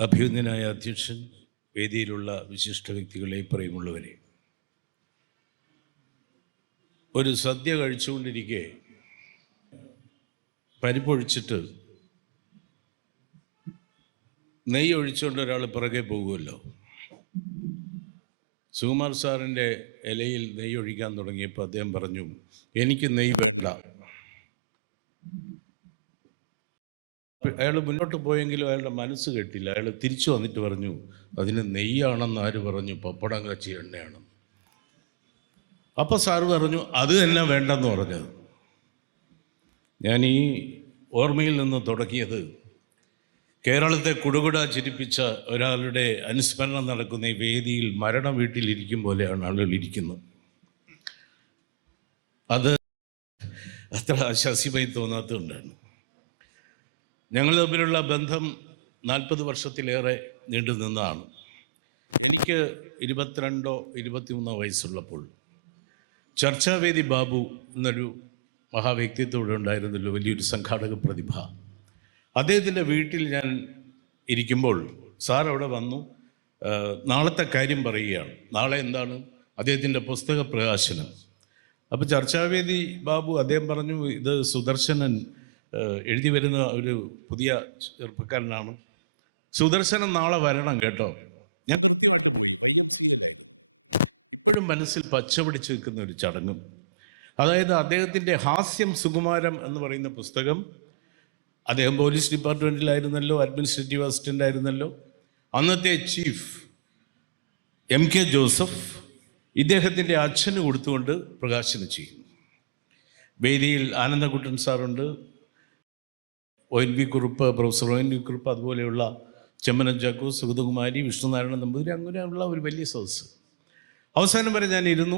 അഭ്യുന്നനായ അധ്യക്ഷൻ വേദിയിലുള്ള വിശിഷ്ട വ്യക്തികളെ പറയുമുള്ളവരെ ഒരു സദ്യ കഴിച്ചുകൊണ്ടിരിക്കെ പരിപ്പൊഴിച്ചിട്ട് നെയ്യ് ഒഴിച്ചുകൊണ്ട് ഒരാൾ പിറകെ പോകുമല്ലോ സുകുമാർ സാറിന്റെ ഇലയിൽ നെയ്യ് ഒഴിക്കാൻ തുടങ്ങിയപ്പോൾ അദ്ദേഹം പറഞ്ഞു എനിക്ക് നെയ്യ് വേണ്ട. അയാൾ മുന്നോട്ട് പോയെങ്കിലും അയാളുടെ മനസ്സ് കെട്ടില്ല. അയാൾ തിരിച്ചു വന്നിട്ട് പറഞ്ഞു അതിന് നെയ്യാണെന്ന് ആര് പറഞ്ഞു? പപ്പടം കച്ചി എണ്ണയാണ്. അപ്പോൾ സാറ് പറഞ്ഞു അത് തന്നെ വേണ്ടെന്ന് പറഞ്ഞത്. ഞാൻ ഈ ഓർമ്മയിൽ നിന്ന് തുടങ്ങിയത് കേരളത്തെ കുടുകുട ചിരിപ്പിച്ച ഒരാളുടെ അനുസ്മരണം നടക്കുന്ന ഈ വേദിയിൽ മരണ വീട്ടിലിരിക്കും പോലെയാണ് ആളുകൾ ഇരിക്കുന്നത്. അത് അത്ര ശസിമായി തോന്നാത്തതുകൊണ്ടാണ്. ഞങ്ങൾ തമ്മിലുള്ള ബന്ധം നാൽപ്പത് വർഷത്തിലേറെ നീണ്ടു നിന്നതാണ്. എനിക്ക് ഇരുപത്തിരണ്ടോ ഇരുപത്തിമൂന്നോ വയസ്സുള്ളപ്പോൾ ചർച്ചാവേദി ബാബു എന്നൊരു മഹാവ്യക്തിത്വം ഉണ്ടായിരുന്നല്ലോ വലിയൊരു സംഘാടക പ്രതിഭ. അദ്ദേഹത്തിന്റെ വീട്ടിൽ ഞാൻ ഇരിക്കുമ്പോൾ സാർ അവിടെ വന്നു നാളത്തെ കാര്യം പറയുകയാണ്. നാളെ എന്താണ്? അദ്ദേഹത്തിന്റെ പുസ്തക പ്രകാശനം. അപ്പോൾ ചർച്ചാവേദി ബാബു അദ്ദേഹം പറഞ്ഞു ഇത് സുദർശനൻ എഴുതി വരുന്ന ഒരു പുതിയ ചെറുപ്പക്കാരനാണ്. സുദർശനം നാളെ വരണം കേട്ടോ. ഞാൻ കൃത്യമായിട്ട് പോയി. എപ്പോഴും മനസ്സിൽ പച്ച പിടിച്ച് നിൽക്കുന്ന ഒരു ചടങ്ങും. അതായത് അദ്ദേഹത്തിന്റെ ഹാസ്യം സുകുമാരം എന്ന് പറയുന്ന പുസ്തകം അദ്ദേഹം പോലീസ് ഡിപ്പാർട്ട്മെന്റിലായിരുന്നല്ലോ അഡ്മിനിസ്ട്രേറ്റീവ് അസിസ്റ്റന്റ് ആയിരുന്നല്ലോ. അന്നത്തെ ചീഫ് എം കെ ജോസഫ് ഇദ്ദേഹത്തിന്റെ അച്ഛന് കൊടുത്തുകൊണ്ട് പ്രകാശനം ചെയ്യുന്നു. വേദിയിൽ Anandakuttan സാറുണ്ട് O N V Kurup professor O N V Kurup അതുപോലെയുള്ള ചെമ്മനൻ ചാക്കോ സുഗതകുമാരി വിഷ്ണുനാരായണ നമ്പൂതിരി അങ്ങനെയുള്ള ഒരു വലിയ സദസ്സ്. അവസാനം വരെ ഞാൻ ഇരുന്നു.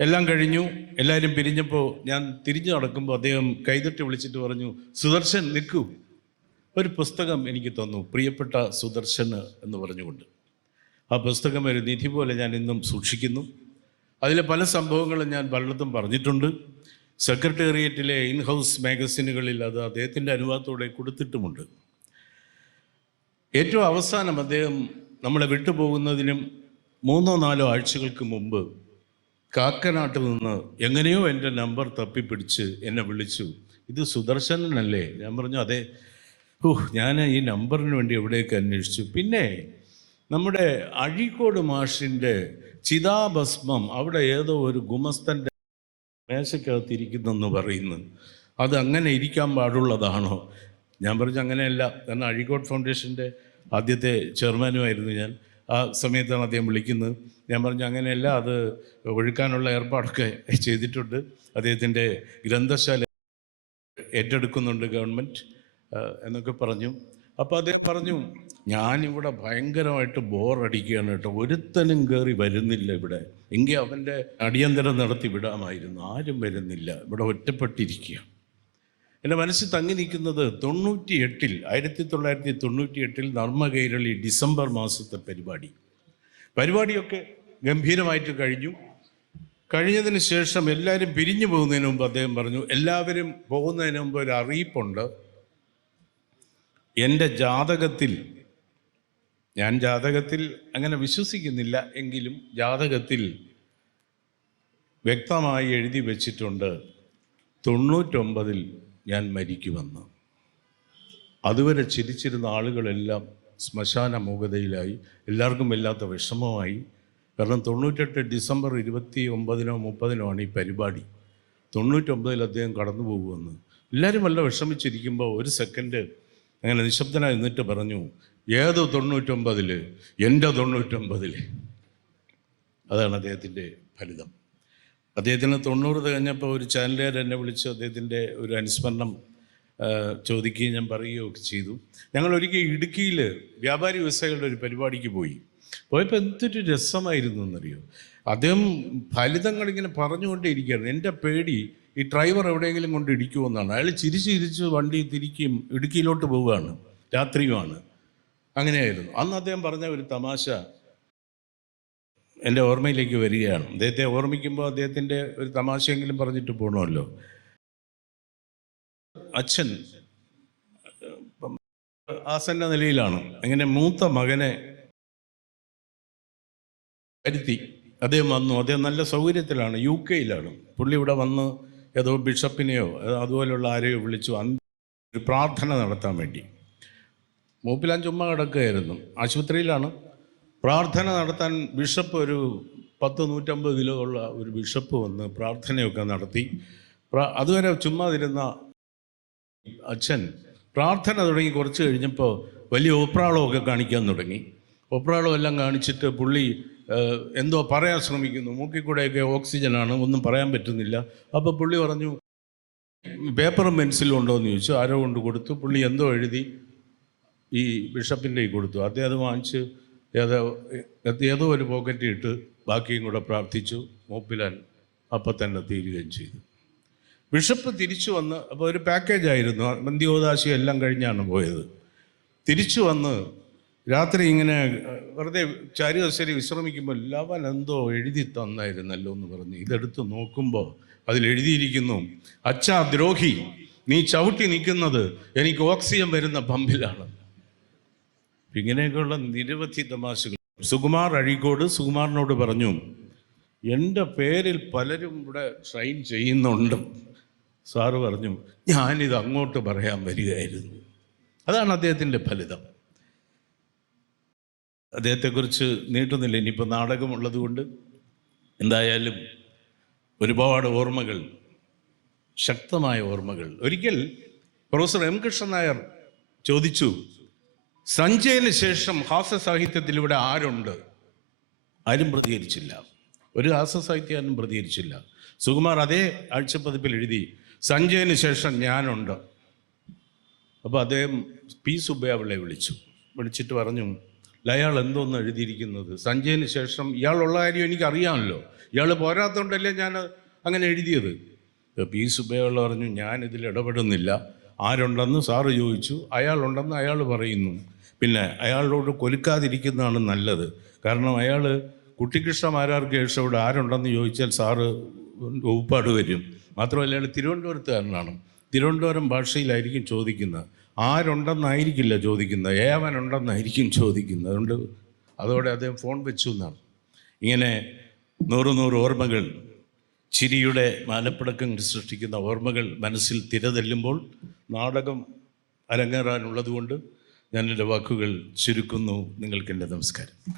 എല്ലാം കഴിഞ്ഞു. എല്ലാവരും പിരിഞ്ഞപ്പോൾ ഞാൻ തിരിഞ്ഞു നടക്കുമ്പോൾ അദ്ദേഹം കൈതട്ടി വിളിച്ചിട്ട് പറഞ്ഞു സുദർശൻ നിൽക്കൂ. ഒരു പുസ്തകം എനിക്ക് തന്നു. പ്രിയപ്പെട്ട സുദർശന് എന്ന് പറഞ്ഞുകൊണ്ട്. ആ പുസ്തകം ഒരു നിധി പോലെ ഞാൻ ഇന്നും സൂക്ഷിക്കുന്നു. അതിലെ പല സംഭവങ്ങളും ഞാൻ പലയിടത്തും പറഞ്ഞിട്ടുണ്ട്. സെക്രട്ടേറിയറ്റിലെ ഇൻ ഹൗസ് മാഗസിനുകളിൽ അത് അദ്ദേഹത്തിന്റെ അനുവാദത്തോടെ കൊടുത്തിട്ടുമുണ്ട്. ഏറ്റവും അവസാനം അദ്ദേഹം നമ്മളെ വിട്ടുപോകുന്നതിനും മൂന്നോ നാലോ ആഴ്ചകൾക്ക് മുമ്പ് കാക്കനാട്ടിൽ നിന്ന് എങ്ങനെയോ എന്റെ നമ്പർ തപ്പിപ്പിടിച്ച് എന്നെ വിളിച്ചു. ഇത് സുദർശനനല്ലേ? ഞാൻ പറഞ്ഞു അതെ. ഓഹ് ഞാൻ ഈ നമ്പറിന് വേണ്ടി എവിടെയൊക്കെ അന്വേഷിച്ചു. പിന്നെ നമ്മുടെ അഴീക്കോട് മാഷിന്റെ ചിതാഭസ്മം അവിടെ ഏതോ ഒരു ഗുമസ്തന്റെ മേശക്കകത്തിരിക്കുന്നെന്ന് പറയുന്നു. അത് അങ്ങനെ ഇരിക്കാൻ പാടുള്ളതാണോ? ഞാൻ പറഞ്ഞു അങ്ങനെയല്ല. കാരണം അഴീക്കോട് ഫൗണ്ടേഷന്റെ ആദ്യത്തെ ചെയർമാനുമായിരുന്നു ഞാൻ. ആ സമയത്താണ് അദ്ദേഹം വിളിക്കുന്നത്. ഞാൻ പറഞ്ഞു അങ്ങനെയല്ല അത് ഒഴുക്കാനുള്ള ഏർപ്പാടൊക്കെ ചെയ്തിട്ടുണ്ട്. അദ്ദേഹത്തിന്റെ ഗ്രന്ഥശാല ഏറ്റെടുക്കുന്നുണ്ട് ഗവൺമെന്റ് എന്നൊക്കെ പറഞ്ഞു. അപ്പോൾ അദ്ദേഹം പറഞ്ഞു ഞാനിവിടെ ഭയങ്കരമായിട്ട് ബോറടിക്കുകയാണ് കേട്ടോ. ഒരുത്തനും കയറി വരുന്നില്ല ഇവിടെ. എങ്കിൽ അവന്റെ അടിയന്തരം നടത്തി വിടാമായിരുന്നു. ആരും വരുന്നില്ല. ഇവിടെ ഒറ്റപ്പെട്ടിരിക്കുക. എന്റെ മനസ്സിൽ തങ്ങി നിൽക്കുന്നത് തൊണ്ണൂറ്റി എട്ടിൽ ആയിരത്തി തൊള്ളായിരത്തി തൊണ്ണൂറ്റി എട്ടിൽ നർമ്മകൈരളി ഡിസംബർ മാസത്തെ പരിപാടി. പരിപാടിയൊക്കെ ഗംഭീരമായിട്ട് കഴിഞ്ഞു. കഴിഞ്ഞതിന് ശേഷം എല്ലാവരും പിരിഞ്ഞു പോകുന്നതിന് മുമ്പ് അദ്ദേഹം പറഞ്ഞു എല്ലാവരും പോകുന്നതിന് മുമ്പ് ഒരു അറിയിപ്പുണ്ട്. എന്റെ ജാതകത്തിൽ ഞാൻ ജാതകത്തിൽ അങ്ങനെ വിശ്വസിക്കുന്നില്ല എങ്കിലും ജാതകത്തിൽ വ്യക്തമായി എഴുതി വച്ചിട്ടുണ്ട് തൊണ്ണൂറ്റൊമ്പതിൽ ഞാൻ മരിക്കുമെന്ന്. അതുവരെ ചിരിച്ചിരുന്ന ആളുകളെല്ലാം ശ്മശാന മൂകതയിലായി എല്ലാവർക്കും വല്ലാത്ത വിഷമമായി. കാരണം തൊണ്ണൂറ്റെട്ട് ഡിസംബർ ഇരുപത്തി ഒമ്പതിനോ മുപ്പതിനോ ആണ് ഈ പരിപാടി. തൊണ്ണൂറ്റൊമ്പതിൽ അദ്ദേഹം കടന്നു പോകുമെന്ന് എല്ലാവരും വല്ല വിഷമിച്ചിരിക്കുമ്പോൾ ഒരു സെക്കൻഡ് അങ്ങനെ നിശബ്ദനായി നിന്നിട്ട് പറഞ്ഞു ഏത് തൊണ്ണൂറ്റൊമ്പതിൽ എന്റെ തൊണ്ണൂറ്റൊമ്പതിൽ അതാണ് അദ്ദേഹത്തിന്റെ ഫലിതം. അദ്ദേഹത്തിന് തൊണ്ണൂറ് തികഞ്ഞപ്പോൾ ഒരു ചാനലുകാർ എന്നെ വിളിച്ച് അദ്ദേഹത്തിന്റെ ഒരു അനുസ്മരണം ചോദിക്കുകയും ഞാൻ പറയുകയും ഒക്കെ ചെയ്തു. ഞങ്ങൾ ഒരിക്കൽ ഇടുക്കിയിൽ വ്യാപാരി വ്യവസായികളുടെ ഒരു പരിപാടിക്ക് പോയി. പോയപ്പോൾ എന്തൊരു രസമായിരുന്നു എന്നറിയോ? അദ്ദേഹം ഫലിതങ്ങൾ ഇങ്ങനെ പറഞ്ഞുകൊണ്ടേയിരിക്കുകയായിരുന്നു. എന്റെ പേടി ഈ ഡ്രൈവർ എവിടെയെങ്കിലും കൊണ്ട് ഇടിക്കുമെന്നാണ്. അയാൾ ചിരിച്ച് ചിരിച്ച് വണ്ടി തിരിക്കും ഇടുക്കിയിലോട്ട് പോവുകയാണ്. രാത്രിയുമാണ്. അങ്ങനെയായിരുന്നു. അന്ന് അദ്ദേഹം പറഞ്ഞ ഒരു തമാശ എന്റെ ഓർമ്മയിലേക്ക് വരികയാണ്. അദ്ദേഹത്തെ ഓർമ്മിക്കുമ്പോൾ അദ്ദേഹത്തിന്റെ ഒരു തമാശയെങ്കിലും പറഞ്ഞിട്ട് പോകണമല്ലോ അച്ഛൻ ആസന്ന നിലയിലാണ്. അങ്ങനെ മൂത്ത മകനെ വരുത്തി. അദ്ദേഹം വന്നു. അദ്ദേഹം നല്ല സൗകര്യത്തിലാണ് യു കെയിലാണ്. പുള്ളി ഇവിടെ വന്ന് ഏതോ ബിഷപ്പിനെയോ അതുപോലെയുള്ള ആരെയോ വിളിച്ചു ഒരു പ്രാർത്ഥന നടത്താൻ വേണ്ടി. മൂപ്പിലാൻ ചുമ്മാ കിടക്കുകയായിരുന്നു. ആശുപത്രിയിലാണ്. പ്രാർത്ഥന നടത്താൻ ബിഷപ്പ് ഒരു പത്ത് നൂറ്റമ്പത് കിലോ ഉള്ള ഒരു ബിഷപ്പ് വന്ന് പ്രാർത്ഥനയൊക്കെ നടത്തി. അതുവരെ ചുമ്മാ തിരുന്ന അച്ഛൻ പ്രാർത്ഥന തുടങ്ങി കുറച്ച് കഴിഞ്ഞപ്പോൾ വലിയ ഒപ്രാളമൊക്കെ കാണിക്കാൻ തുടങ്ങി. ഒപ്രാളം എല്ലാം കാണിച്ചിട്ട് പുള്ളി എന്തോ പറയാൻ ശ്രമിക്കുന്നു. മൂക്കിൽ കൂടെയൊക്കെ ഓക്സിജനാണ് ഒന്നും പറയാൻ പറ്റുന്നില്ല. അപ്പോൾ പുള്ളി പറഞ്ഞു പേപ്പറും പെൻസിലും ഉണ്ടോ? എന്ന് ചോദിച്ചു. ആരോ കൊണ്ട് കൊടുത്തു. പുള്ളി എന്തോ എഴുതി ഈ ബിഷപ്പിന്റെ കൊടുത്തു. അദ്ദേഹം അത് വാങ്ങിച്ച് ഏതോ ഏതോ ഒരു പോക്കറ്റ് ഇട്ട് ബാക്കിയും കൂടെ പ്രാർത്ഥിച്ചു. മൂപ്പിലാൻ അപ്പം തന്നെ തീരുകയും ചെയ്തു. ബിഷപ്പ് തിരിച്ചു വന്ന് അപ്പോൾ ഒരു പാക്കേജ് ആയിരുന്നു. മന്ദിയോദാശി എല്ലാം കഴിഞ്ഞാണ് പോയത്. തിരിച്ചു വന്ന് രാത്രി ഇങ്ങനെ വെറുതെ ചാരികസരി വിശ്രമിക്കുമ്പോൾ ലവൻ എന്തോ എഴുതി തന്നായിരുന്നല്ലോ എന്ന് പറഞ്ഞ് ഇതെടുത്ത് നോക്കുമ്പോൾ അതിൽ എഴുതിയിരിക്കുന്നു അച്ഛാ ദ്രോഹി നീ ചവിട്ടി നിൽക്കുന്നത് എനിക്ക് ഓക്സിജൻ വരുന്ന പമ്പിലാണ്. ഇങ്ങനെയൊക്കെയുള്ള നിരവധി തമാശകൾ. സുകുമാർ അഴീക്കോട് സുകുമാറിനോട് പറഞ്ഞു എന്റെ പേരിൽ പലരും ഇവിടെ ഷൈൻ ചെയ്യുന്നുണ്ട്. സാറ് പറഞ്ഞു ഞാനിത് അങ്ങോട്ട് പറയാൻ വരികയായിരുന്നു. അതാണ് അദ്ദേഹത്തിന്റെ ഫലിതം. അദ്ദേഹത്തെക്കുറിച്ച് നീട്ടുന്നില്ല. ഇനിയിപ്പോൾ നാടകമുള്ളത് കൊണ്ട് എന്തായാലും ഒരുപാട് ഓർമ്മകൾ ശക്തമായ ഓർമ്മകൾ. ഒരിക്കൽ പ്രൊഫസർ എം കൃഷ്ണൻ നായർ ചോദിച്ചു സഞ്ജയന് ശേഷം ഹാസ്യ സാഹിത്യത്തിൽ ഇവിടെ ആരുണ്ട്? ആരും പ്രതികരിച്ചില്ല. ഒരു ഹാസ്യ സാഹിത്യകാരനും പ്രതികരിച്ചില്ല. സുകുമാർ അതേ ആഴ്ചപ്പതിപ്പിൽ എഴുതി സഞ്ജയന് ശേഷം ഞാനുണ്ട്. അപ്പോൾ അദ്ദേഹം പി സുബ്ബയാവിളെ വിളിച്ചു. വിളിച്ചിട്ട് പറഞ്ഞു അയാൾ എന്തോന്ന് എഴുതിയിരിക്കുന്നത്? സഞ്ജയന് ശേഷം ഇയാളുള്ള കാര്യം എനിക്കറിയാമല്ലോ. ഇയാൾ പോരാത്തോണ്ടല്ലേ ഞാൻ അങ്ങനെ എഴുതിയത്? പി. സുബ്ബയാവിള പറഞ്ഞു ഞാൻ ഇതിൽ ഇടപെടുന്നില്ല. ആരുണ്ടെന്ന് സാറ് ചോദിച്ചു. അയാളുണ്ടെന്ന് അയാൾ പറയുന്നു. പിന്നെ അയാളോട് കൊലുക്കാതിരിക്കുന്നതാണ് നല്ലത്. കാരണം അയാൾ കുട്ടിക്കൃഷ്ണ മാരാർക്ക് ഇവിടെ ആരുണ്ടെന്ന് ചോദിച്ചാൽ സാറ് ഉപ്പാട് വരും. മാത്രമല്ല അയാൾ തിരുവനന്തപുരത്തുകാരനാണ്. തിരുവനന്തപുരം ഭാഷയിലായിരിക്കും ചോദിക്കുന്നത്. ആരുണ്ടെന്നായിരിക്കില്ല ചോദിക്കുന്നത്. ഏവനുണ്ടെന്നായിരിക്കും ചോദിക്കുന്നത്. അതുകൊണ്ട് അതോടെ അദ്ദേഹം ഫോൺ വെച്ചു എന്നാണ്. ഇങ്ങനെ നൂറ് നൂറ് ഓർമ്മകൾ ചിരിയുടെ മാലപ്പടക്കങ്ങൾ സൃഷ്ടിക്കുന്ന ഓർമ്മകൾ മനസ്സിൽ തിരതെല്ലുമ്പോൾ നാടകം അരങ്ങേറാനുള്ളതുകൊണ്ട് ഞാൻ എന്റെ വാക്കുകൾ ചുരുക്കുന്നു. നിങ്ങൾക്കെന്റെ നമസ്കാരം.